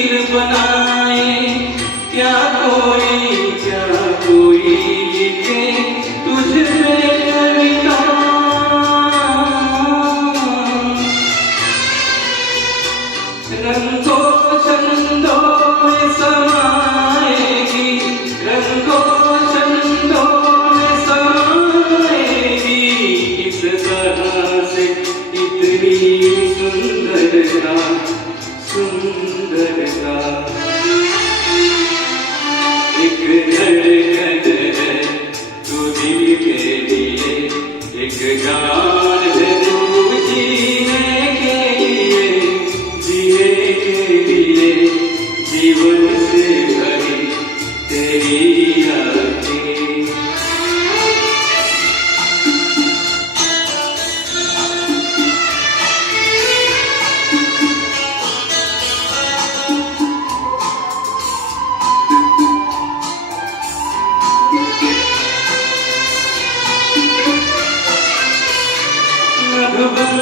तस्वीर बनाए, क्या कोई लिखे तुझ पे कविता। रंगों छंदों में समाएगी, रंगों छंदों में समाएगी, इस तरह से इतनी सुंदरता सुंदरता। एक धड़कन है तू दिल के लिए, एक जान है तू जीने के लिए, जीवन से भरी तेरी आँखें। मधुबन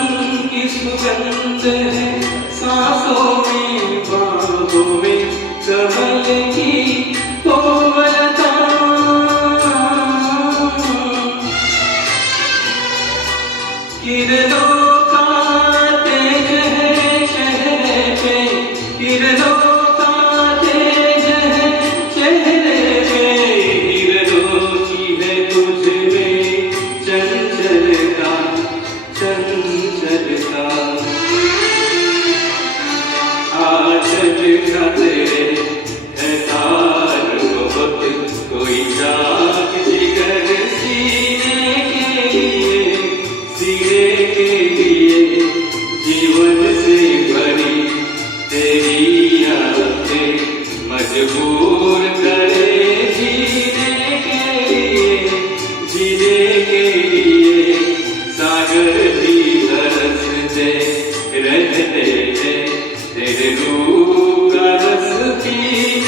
की सुगंध है सांसों में, बाहों में कमल की कोमलता। किरणों का तेज है चेहरे पे, किरणों का तेज है चेहरे पे, किरणों की है तुझ में चंचलता चंचलता। आंचल का तेरे है तार बहुत, कोई जाग जिगर सीने के लिए, जीवन से भरी तेरी आँखें मजबूर करे जीने के लिए। सागर भी तरसते रहते हैं तेरे रूह का रस पीने